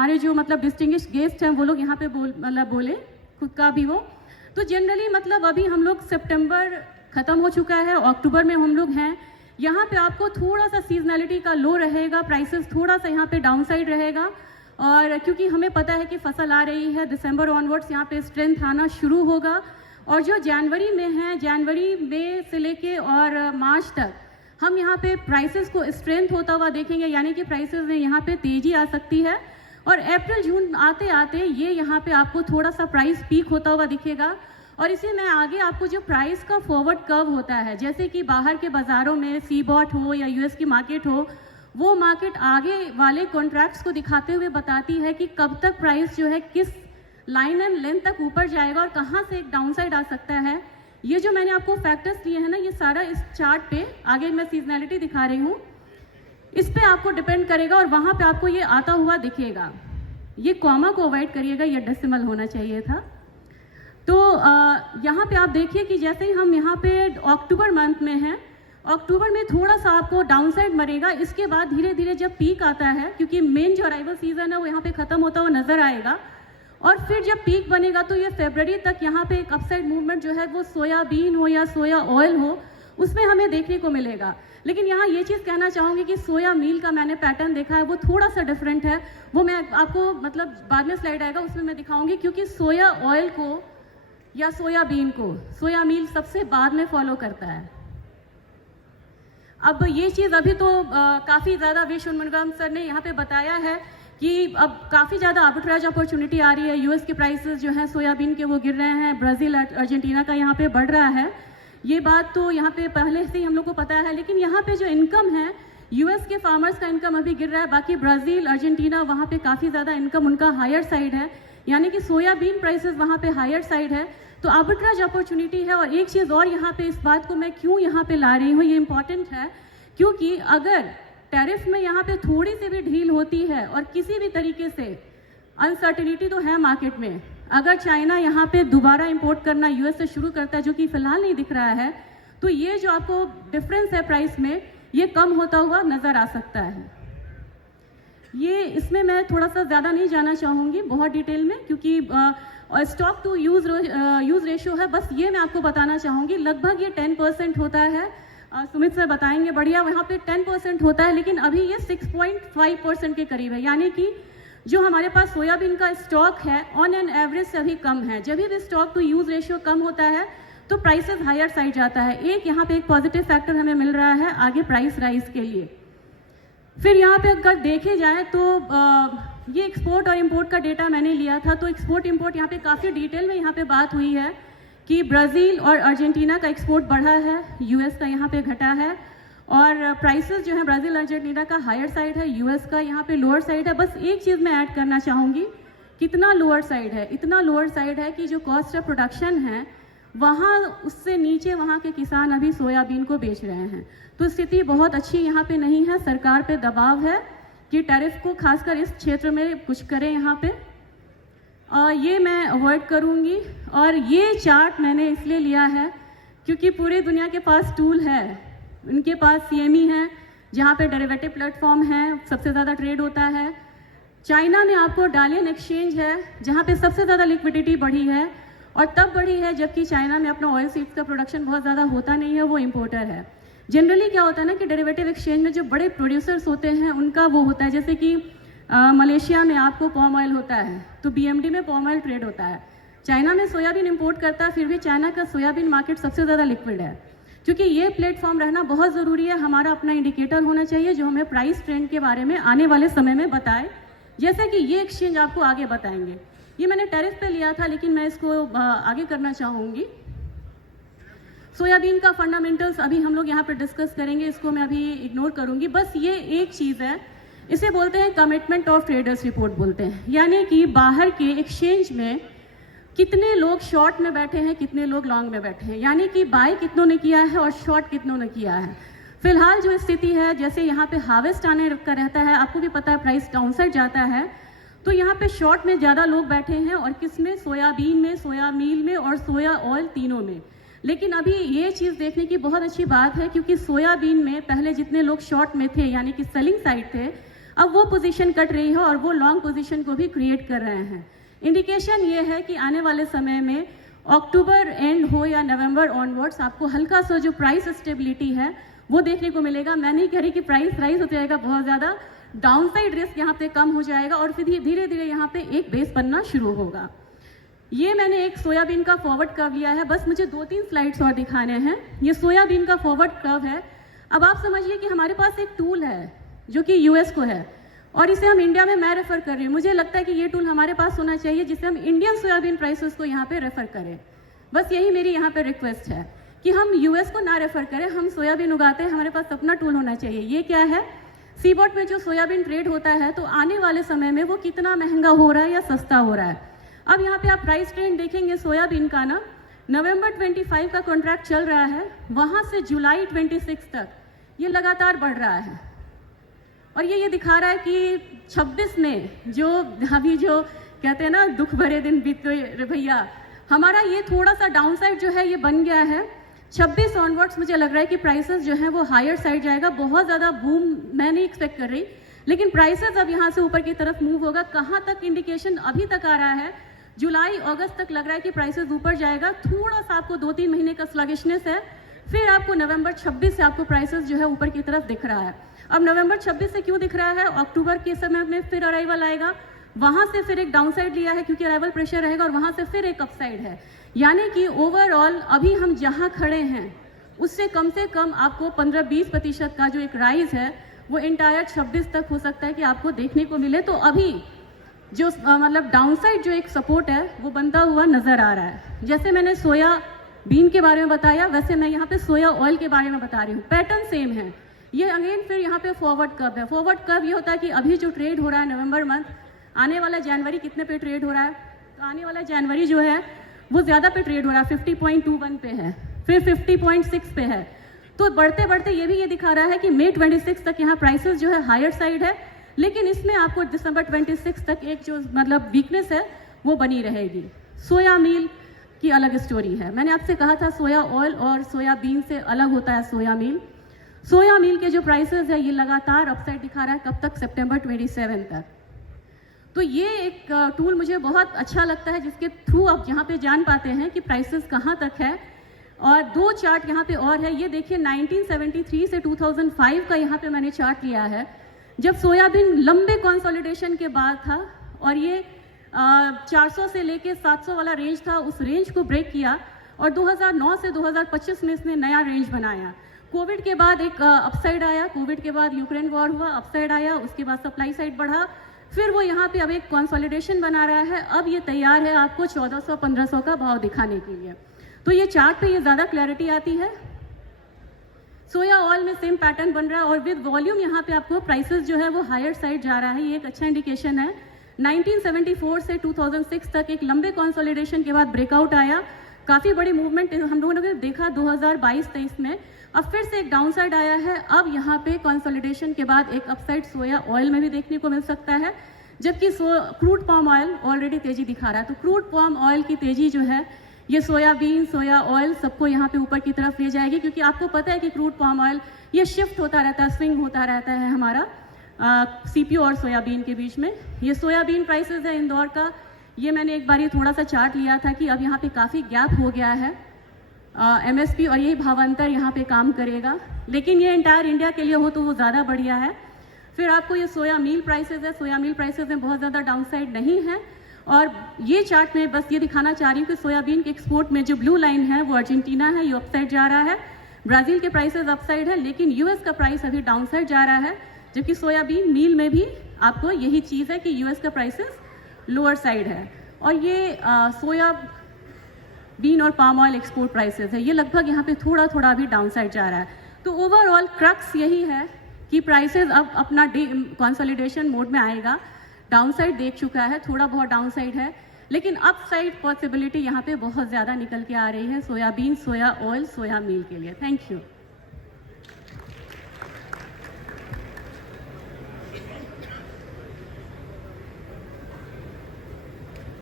हमारे जो मतलब डिस्टिंग्विश गेस्ट हैं वो लोग यहाँ पे बोले खुद का भी वो। तो जनरली मतलब अभी हम लोग सितंबर ख़त्म हो चुका है, अक्टूबर में हम लोग हैं। यहाँ पे आपको थोड़ा सा सीजनलिटी का लो रहेगा, प्राइसेस थोड़ा सा यहाँ पे डाउन साइड रहेगा। और क्योंकि हमें पता है कि फसल आ रही है, दिसंबर ऑनवर्ड्स यहाँ पे स्ट्रेंथ आना शुरू होगा। और जो जनवरी में है, जनवरी में से लेके और मार्च तक हम यहाँ पे प्राइसेस को स्ट्रेंथ होता हुआ देखेंगे, यानी कि प्राइसेस में यहाँ पे तेज़ी आ सकती है। और अप्रैल जून आते आते ये यहाँ पे आपको थोड़ा सा प्राइस पीक होता हुआ दिखेगा। और इसी में आगे आपको जो प्राइस का फॉरवर्ड कर्व होता है, जैसे कि बाहर के बाज़ारों में सीबॉट हो या यूएस की मार्केट हो, वो मार्केट आगे वाले कॉन्ट्रैक्ट्स को दिखाते हुए बताती है कि कब तक प्राइस जो है किस लाइन एंड लेंथ तक ऊपर जाएगा और कहाँ से एक डाउनसाइड आ सकता है। ये जो मैंने आपको फैक्टर्स दिए हैं ना, ये सारा इस चार्ट पे, आगे मैं सीजनैलिटी दिखा रही हूँ, इस पे आपको डिपेंड करेगा और वहाँ पे आपको ये आता हुआ दिखेगा। ये कॉमा को अवॉइड करिएगा, ये डेसिमल होना चाहिए था। तो यहाँ पे आप देखिए कि जैसे ही हम यहाँ पे अक्टूबर मंथ में हैं, अक्टूबर में थोड़ा सा आपको डाउनसाइड मरेगा। इसके बाद धीरे धीरे जब पीक आता है, क्योंकि मेन जो अराइवल सीजन है वो यहाँ पे ख़त्म होता हुआ नज़र आएगा, और फिर जब पीक बनेगा तो ये फरवरी तक यहाँ पे एक अपसाइड मूवमेंट जो है वो सोयाबीन हो या सोया ऑयल हो, उसमें हमें देखने को मिलेगा। लेकिन यहाँ ये चीज़ कहना चाहूँगी कि सोया मील का मैंने पैटर्न देखा है, वो थोड़ा सा डिफरेंट है। वो मैं आपको मतलब बाद में स्लाइड आएगा उसमें मैं दिखाऊंगी, क्योंकि सोया ऑयल को या सोयाबीन को सोया मील सबसे बाद में फॉलो करता है। अब ये चीज़ अभी तो काफ़ी ज़्यादा वी षणमुगम सर ने यहाँ पे बताया है कि अब काफ़ी ज़्यादा आर्बिट्राज अपॉर्चुनिटी आ रही है। यूएस के प्राइसेस जो हैं सोयाबीन के वो गिर रहे हैं, ब्राज़ील अर्जेंटीना का यहाँ पे बढ़ रहा है। ये बात तो यहाँ पे पहले से ही हम लोग को पता है। लेकिन यहाँ पे जो इनकम है, यूएस के फार्मर्स का इनकम अभी गिर रहा है, बाकी ब्राज़ील अर्जेंटीना वहाँ पे काफ़ी ज़्यादा इनकम उनका हायर साइड है, यानी कि सोयाबीन प्राइसेस वहाँ पे हायर साइड है। तो आर्बिट्राज अपॉर्चुनिटी है। और एक चीज़ और यहाँ पे, इस बात को मैं क्यों यहाँ पे ला रही हूँ, ये इंपॉर्टेंट है, क्योंकि अगर टैरिफ में यहाँ पे थोड़ी सी भी ढील होती है और किसी भी तरीके से अनसर्टिनिटी तो है मार्केट में, अगर चाइना यहाँ पे दोबारा इंपोर्ट करना यूएस से शुरू करता है, जो कि फिलहाल नहीं दिख रहा है, तो ये जो आपको डिफरेंस है प्राइस में, ये कम होता हुआ नज़र आ सकता है। ये इसमें मैं थोड़ा सा ज़्यादा नहीं जाना चाहूँगी बहुत डिटेल में, क्योंकि स्टॉक टू यूज़ रेशियो है, बस ये मैं आपको बताना चाहूँगी। लगभग ये 10% होता है, सुमित सर बताएंगे बढ़िया, वहाँ पे 10% होता है, लेकिन अभी ये 6.5% के करीब है। यानी कि जो हमारे पास सोयाबीन का स्टॉक है ऑन एन एवरेज से अभी कम है। जब भी स्टॉक टू यूज़ रेशियो कम होता है तो प्राइसेस हायर साइड जाता है। एक यहाँ पे एक पॉजिटिव फैक्टर हमें मिल रहा है आगे प्राइस राइज के लिए। फिर यहाँ पे अगर देखे जाए तो ये एक्सपोर्ट और इंपोर्ट का डेटा मैंने लिया था, तो एक्सपोर्ट इंपोर्ट यहाँ पे काफ़ी डिटेल में यहाँ पे बात हुई है कि ब्राज़ील और अर्जेंटीना का एक्सपोर्ट बढ़ा है, यूएस का यहाँ पे घटा है। और प्राइसेस जो है ब्राज़ील अर्जेंटीना का हायर साइड है, यूएस का यहाँ पे लोअर साइड है। बस एक चीज़ मैं ऐड करना चाहूँगी, कितना लोअर साइड है, इतना लोअर साइड है कि जो कॉस्ट ऑफ प्रोडक्शन है वहाँ उससे नीचे वहाँ के किसान अभी सोयाबीन को बेच रहे हैं। तो स्थिति बहुत अच्छी यहाँ पे नहीं है। सरकार पे दबाव है कि टैरिफ को खासकर इस क्षेत्र में कुछ करें यहाँ पे। ये मैं अवॉइड करूँगी। और ये चार्ट मैंने इसलिए लिया है क्योंकि पूरी दुनिया के पास टूल है, उनके पास सीएमई है जहाँ पे डेरिवेटिव प्लेटफॉर्म है, सबसे ज़्यादा ट्रेड होता है। चाइना में आपको डालियन एक्सचेंज है जहाँ पे सबसे ज़्यादा लिक्विडिटी बढ़ी है, और तब बढ़ी है जबकि चाइना में अपना ऑयल सीड्स का प्रोडक्शन बहुत ज़्यादा होता नहीं है, वो इम्पोर्टर है। जनरली क्या होता है ना कि डेरिवेटिव एक्सचेंज में जो बड़े प्रोड्यूसर्स होते हैं उनका वो होता है, जैसे कि मलेशिया में आपको पॉम ऑयल होता है तो बीएमडी में पॉम ऑयल ट्रेड होता है। चाइना में सोयाबीन इंपोर्ट करता है, फिर भी चाइना का सोयाबीन मार्केट सबसे ज़्यादा लिक्विड है। क्योंकि ये प्लेटफॉर्म रहना बहुत ज़रूरी है। हमारा अपना इंडिकेटर होना चाहिए जो हमें प्राइस ट्रेंड के बारे में आने वाले समय में बताए, जैसे कि ये एक्सचेंज आपको आगे बताएंगे। ये मैंने टैरिफ पे लिया था, लेकिन मैं इसको आगे करना चाहूँगी। सोयाबीन का फंडामेंटल्स अभी हम लोग यहाँ पे डिस्कस करेंगे, इसको मैं अभी इग्नोर करूँगी। बस ये एक चीज़ है, इसे बोलते हैं कमिटमेंट ऑफ ट्रेडर्स रिपोर्ट बोलते हैं, यानी कि बाहर के एक्सचेंज में कितने लोग शॉर्ट में बैठे हैं, कितने लोग लॉन्ग में बैठे हैं, यानी कि बाय कितनों ने किया है और शॉर्ट कितनों ने किया है। फिलहाल जो स्थिति है, जैसे यहाँ पे हार्वेस्ट आने का रहता है, आपको भी पता है प्राइस डाउनसाइड जाता है, तो यहाँ पे शॉर्ट में ज़्यादा लोग बैठे हैं, और किसमें, सोयाबीन में, सोया मील में और सोया ऑयल, तीनों में। लेकिन अभी ये चीज़ देखने की बहुत अच्छी बात है, क्योंकि सोयाबीन में पहले जितने लोग शॉर्ट में थे यानी कि सेलिंग साइड थे, अब वो पोजीशन कट रही है और वो लॉन्ग पोजीशन को भी क्रिएट कर रहे हैं। इंडिकेशन ये है कि आने वाले समय में अक्टूबर एंड हो या नवंबर ऑनवर्ड्स आपको हल्का सा जो प्राइस स्टेबिलिटी है वो देखने को मिलेगा। मैं नहीं कह रही कि प्राइस राइज हो जाएगा बहुत ज़्यादा, डाउनसाइड रिस्क यहाँ पे कम हो जाएगा और फिर धीरे धीरे यहाँ पे एक बेस बनना शुरू होगा। ये मैंने एक सोयाबीन का फॉरवर्ड कर्व लिया है, बस मुझे 2-3 स्लाइड्स और दिखाने हैं। ये सोयाबीन का फॉरवर्ड कर्व है। अब आप समझिए कि हमारे पास एक टूल है जो कि यूएस को है और इसे हम इंडिया में मैं रेफ़र कर रही हूँ। मुझे लगता है कि ये टूल हमारे पास होना चाहिए जिससे हम इंडियन सोयाबीन प्राइसेस को यहाँ पे रेफ़र करें। बस यही मेरी यहाँ पे रिक्वेस्ट है कि हम यूएस को ना रेफ़र करें, हम सोयाबीन उगाते हैं, हमारे पास अपना टूल होना चाहिए। ये क्या है, सीबॉट में जो सोयाबीन ट्रेड होता है तो आने वाले समय में वो कितना महंगा हो रहा है या सस्ता हो रहा है। अब यहाँ पे आप प्राइस ट्रेंड देखेंगे सोयाबीन का ना, नवंबर 25 का कॉन्ट्रैक्ट चल रहा है, वहाँ से जुलाई 26 तक ये लगातार बढ़ रहा है और ये दिखा रहा है कि 26 में जो अभी जो कहते हैं ना दुख भरे दिन बीत गए भैया, हमारा ये थोड़ा सा डाउन साइड जो है ये बन गया है। 26 ऑनवर्ड्स मुझे लग रहा है कि प्राइसेस जो है वो हायर साइड जाएगा। बहुत ज़्यादा बूम मैं नहीं एक्सपेक्ट कर रही, लेकिन प्राइसेस अब यहाँ से ऊपर की तरफ मूव होगा। कहाँ तक इंडिकेशन अभी तक आ रहा है, जुलाई अगस्त तक लग रहा है कि प्राइसेस ऊपर जाएगा। थोड़ा सा आपको 2-3 महीने का स्लगिशनेस है, फिर आपको नवंबर 26 से आपको प्राइसेस जो है ऊपर की तरफ दिख रहा है। अब नवंबर 26 से क्यों दिख रहा है, अक्टूबर के समय में फिर अराइवल आएगा, वहाँ से फिर एक डाउन साइड लिया है क्योंकि अराइवल प्रेशर रहेगा और वहाँ से फिर एक अप साइड है। यानी कि ओवरऑल अभी हम जहाँ खड़े हैं उससे कम से कम आपको 15-20% का जो एक राइज है वो इंटायर 26 तक हो सकता है कि आपको देखने को मिले। तो अभी जो मतलब डाउनसाइड जो एक सपोर्ट है वो बनता हुआ नज़र आ रहा है। जैसे मैंने सोया बीन के बारे में बताया वैसे मैं यहाँ पे सोया ऑयल के बारे में बता रही हूँ। पैटर्न सेम है। ये अगेन फिर यहाँ पे फॉरवर्ड कर्व है। फॉरवर्ड कर्व ये होता है कि अभी जो ट्रेड हो रहा है नवंबर मंथ, आने वाला जनवरी कितने पे ट्रेड हो रहा है, तो आने वाला जनवरी जो है वो ज़्यादा पे ट्रेड हो रहा है, 50.21 पे है, फिर 50.6 पे है। तो बढ़ते बढ़ते ये दिखा रहा है कि मई 26 तक यहाँ प्राइसेस जो है हायर साइड है, लेकिन इसमें आपको दिसंबर 26 तक एक जो मतलब वीकनेस है वो बनी रहेगी। सोया मील की अलग स्टोरी है। मैंने आपसे कहा था सोया ऑयल और सोयाबीन से अलग होता है सोया मील। सोया मील के जो प्राइसेस है ये लगातार अपसाइड दिखा रहा है। कब तक, सितंबर 27 तक। तो ये एक टूल मुझे बहुत अच्छा लगता है जिसके थ्रू आप यहाँ पे जान पाते हैं कि प्राइसेस कहाँ तक है। और 2 चार्ट यहाँ पे और है, ये देखिए 1973 से 2005 का यहाँ पे मैंने चार्ट लिया है, जब सोयाबीन लंबे कंसोलिडेशन के बाद था और ये 400 से लेके 700 वाला रेंज था, उस रेंज को ब्रेक किया और 2009 से 2025 में इसने नया रेंज बनाया। कोविड के बाद एक अपसाइड आया, कोविड के बाद यूक्रेन वॉर हुआ, अपसाइड आया, उसके बाद सप्लाई साइड बढ़ा, फिर वो यहाँ पे अब एक कंसोलिडेशन बना रहा है। अब ये तैयार है आपको 1400-1500 का भाव दिखाने के लिए। तो ये चार्ट पे ये ज़्यादा क्लैरिटी आती है। सोया ऑयल में सेम पैटर्न बन रहा है और विद वॉल्यूम यहाँ पे आपको प्राइसेस जो है वो हायर साइड जा रहा है। ये एक अच्छा इंडिकेशन है। 1974 से 2006 तक एक लंबे कंसोलिडेशन के बाद ब्रेकआउट आया, काफ़ी बड़ी मूवमेंट हम लोगों ने देखा 2022-23 में। अब फिर से एक डाउन साइड आया है। अब यहाँ पे कंसोलिडेशन के बाद एक अपसाइड सोया ऑयल में भी देखने को मिल सकता है, जबकि क्रूड पाम ऑयल ऑलरेडी तेजी दिखा रहा है। तो क्रूड पाम ऑयल की तेजी जो है ये सोयाबीन, सोया ऑयल सबको यहाँ पे ऊपर की तरफ ले जाएगी, क्योंकि आपको पता है कि क्रूड पाम ऑयल ये शिफ्ट होता रहता है, स्विंग होता रहता है हमारा सीपीओ और सोयाबीन के बीच में। ये सोयाबीन प्राइसेस है इंदौर का। ये मैंने एक बार ये थोड़ा सा चार्ट लिया था कि अब यहाँ पे काफ़ी गैप हो गया है एमएसपी और यही भावांतर यहाँ पे काम करेगा, लेकिन ये इंटायर इंडिया के लिए हो तो वो ज़्यादा बढ़िया है। फिर आपको ये सोया मील प्राइसेस है, सोया मील प्राइसेस में बहुत ज़्यादा डाउनसाइड नहीं है। और ये चार्ट में बस ये दिखाना चाह रही हूँ कि सोयाबीन के एक्सपोर्ट में जो ब्लू लाइन है वो अर्जेंटीना है, ये अपसाइड जा रहा है। ब्राज़ील के प्राइसेस अपसाइड है, लेकिन यूएस का प्राइस अभी डाउनसाइड जा रहा है, जबकि सोयाबीन मील में भी आपको यही चीज़ है कि यूएस का प्राइसेस लोअर साइड है। और ये सोयाबीन और पाम ऑयल एक्सपोर्ट प्राइसेस है, ये लगभग यहाँ पे थोड़ा थोड़ा अभी डाउनसाइड जा रहा है। तो ओवरऑल क्रक्स यही है कि प्राइसेस अब अपना कंसोलिडेशन मोड में आएगा। डाउनसाइड देख चुका है, थोड़ा बहुत डाउनसाइड है, लेकिन अपसाइड पॉसिबिलिटी यहाँ पे बहुत ज़्यादा निकल के आ रही है सोयाबीन, सोया ऑयल, सोया मील के लिए। Thank you.